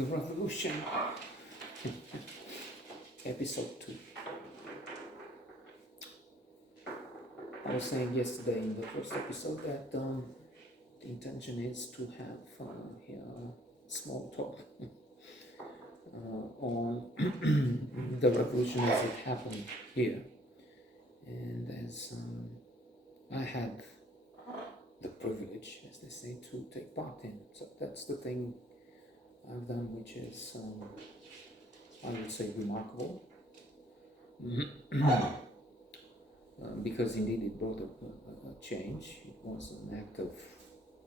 The Revolution, episode 2. I was saying yesterday in the first episode that the intention is to have here small talk on the revolution as it happened here, and as I had the privilege, as they say, to take part in. So that's the thing I've done, which is, I would say, remarkable. Because indeed it brought a change. It was an act of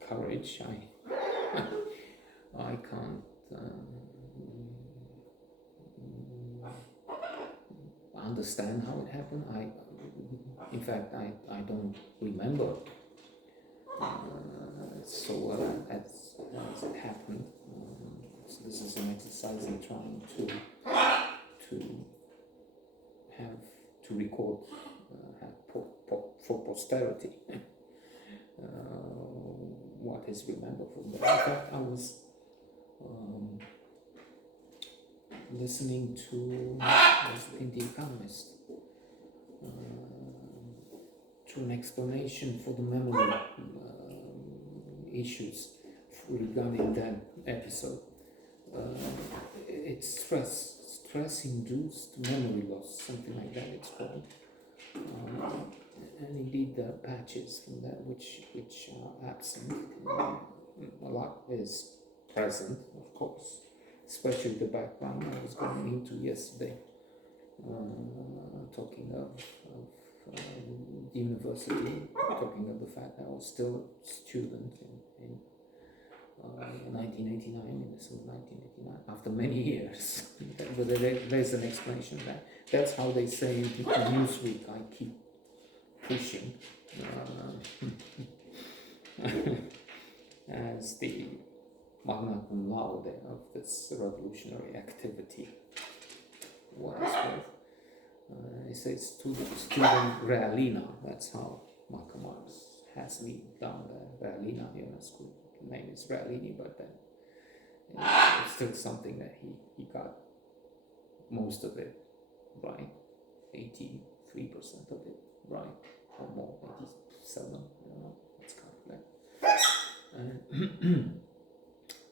courage. I can't understand how it happened. In fact, I don't remember so well as it happened. So this is an exercise in trying to have to record for posterity what is remembered from there. In fact, I was listening to in The Economist to an explanation for the memory issues regarding that episode. It's stress-induced memory loss, something like that it's called. And indeed the patches from that which are absent, a lot is present, of course, especially the background I was going into yesterday, talking of the university, talking of the fact that I was still a student in 1989, in the summer 1989, after many years. But there's an explanation that that's how they say in Newsweek. I keep pushing as the magna cum laude of this revolutionary activity. What is worth? It says student Realina. That's how Marco Marx has me down there. Realina, school. The name is Realini, but then it's still something that he got most of it right, 83% of it right, or more, 87, it's kind of like. And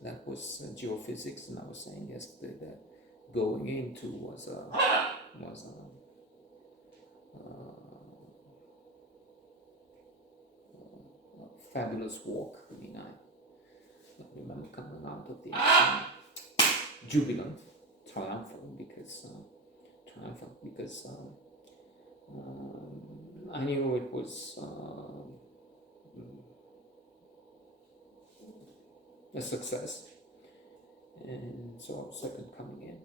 that was geophysics, and I was saying yesterday that going into was a fabulous walk. I mean, I remember coming out of the jubilant, triumphant because I knew it was a success, and so I was second coming in.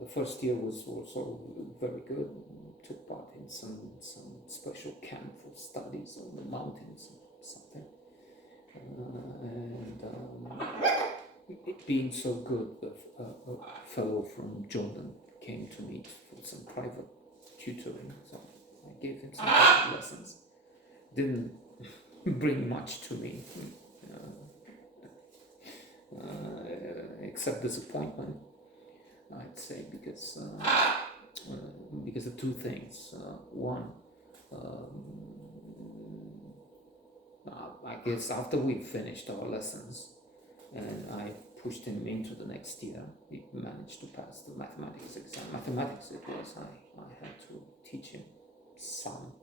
The first year was also very good. Took part in some special camp for studies on the mountains or something. And it being so good, a fellow from Jordan came to me for some private tutoring, so I gave him some private lessons. Didn't bring much to me, except disappointment, I'd say, because of two things. One, I guess after we finished our lessons and I pushed him into the next year, he managed to pass the mathematics exam. Mathematics it was. I had to teach him some,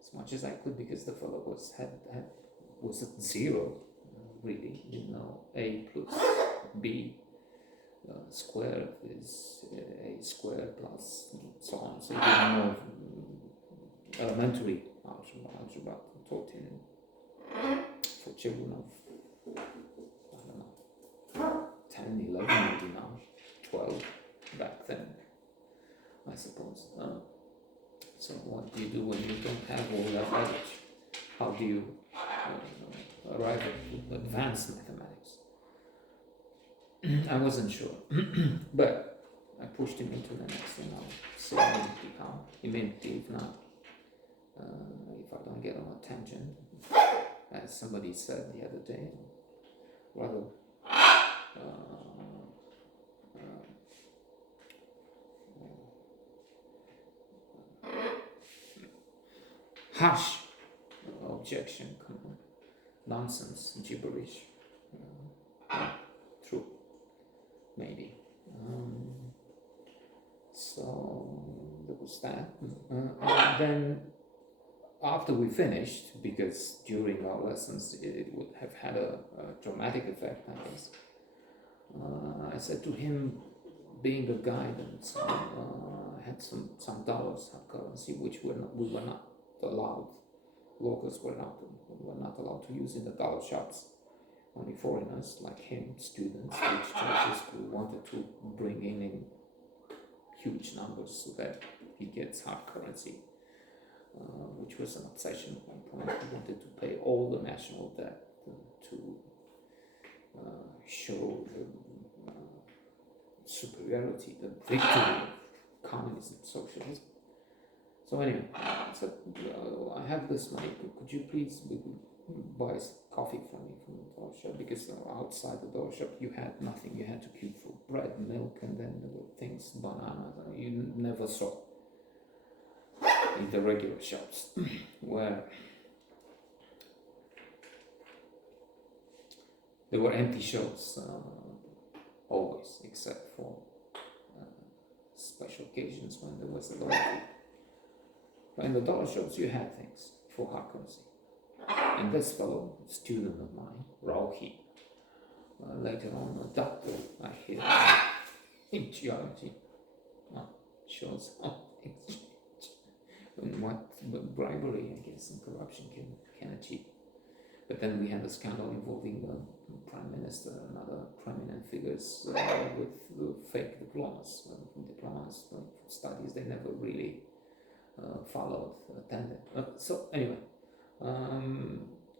as much as I could, because the fellow was at zero, really. A plus b squared is a squared plus and so on. So you didn't know elementary algebra taught in for children of, I don't know, 10, 11, maybe now, 12 back then, I suppose. So what do you do when you don't have all that knowledge? How do you arrive at advanced mathematics? I wasn't sure, but I pushed him into the next thing. I'll say immediately, if not, if I don't get on a tangent, as somebody said the other day, rather harsh objection, come on, nonsense, gibberish. True, maybe. So there was that. And then after we finished, because during our lessons it would have had a dramatic effect, I guess, I said to him, being a guide, and so, I had some dollars, hard currency, which we were not allowed, locals were not allowed to use in the dollar shops. Only foreigners like him, students, which Georgia school wanted to bring in huge numbers so that he gets hard currency, which was an obsession at one point. He wanted to pay all the national debt to show the superiority, the victory of communism, socialism. So anyway, I said, I have this money, could you please buy coffee from me from the dollar shop? Because outside the dollar shop you had nothing, you had to queue for bread, milk, and then there were things, bananas, you never saw in the regular shops, where there were empty shelves always, except for special occasions when there was a lot of food. But in the dollar shops you had things for hard currency. And this fellow, student of mine, Rauhi, later on a doctor, I hear, in geology, shows how things change. And what bribery, I guess, and corruption can achieve. But then we had a scandal involving the Prime Minister and other prominent figures with the fake diplomas. Diplomas studies they never really followed, attended. So anyway,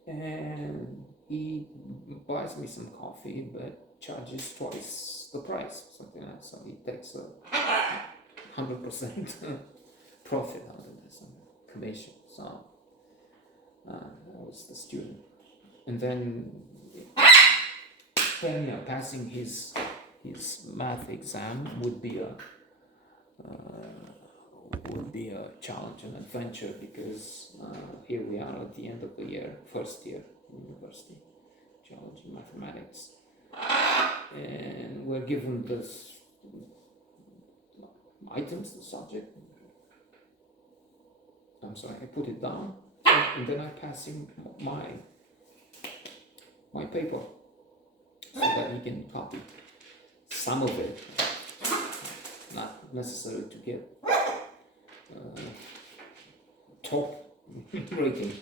and he buys me some coffee, but charges twice the price, something like that. So he takes 100% profit out of this commission. So that was the student. And then passing his math exam would be a challenge, an adventure, because here we are at the end of the year, first year university, geology, mathematics, and we're given this items, the subject. I'm sorry, I put it down, and then I pass him my paper so that he can copy some of it, not necessary to get top rating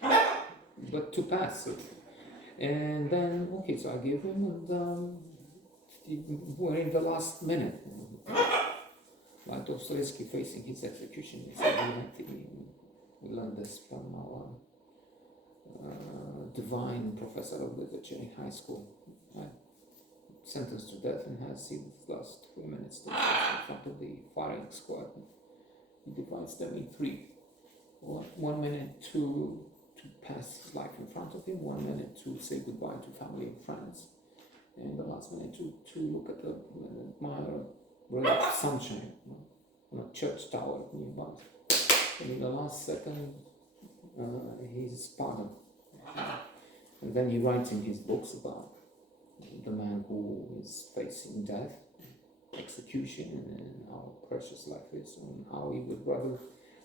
top, but to pass it. And then so I give him, and we're in the last minute, like Dostoevsky facing his execution. He said, we learned this from our divine professor of literature in high school, sentenced to death, and has his last 3 minutes to in front of the firing squad. He divides them in three. 1 minute to pass his life in front of him, 1 minute to say goodbye to family and friends, and the last minute to look at and admire ray of sunshine on a church tower nearby. And in the last second, he's pardoned. And then he writes in his books about the man who is facing death, execution, and how precious life is, and how he would rather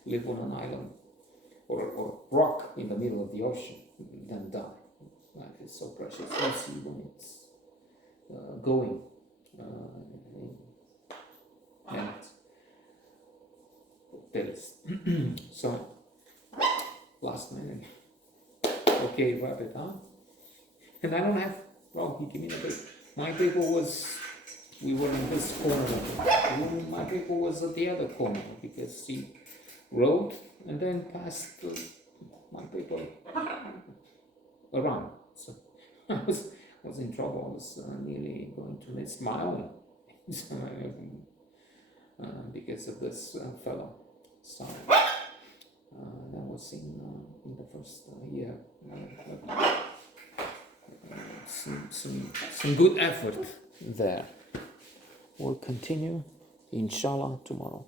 live on an island or rock in the middle of the ocean than die. Life is so precious. You see when it's going. And days. So, last minute. Okay, wrap it up. And I don't have, he gave me the paper. My paper was, we were in this corner of the room. My paper was at the other corner, because he wrote and then passed my paper around. So I was in trouble. I was nearly going to miss my own because of this fellow. So that was in the first year. some good effort there. We'll continue, inshallah, tomorrow.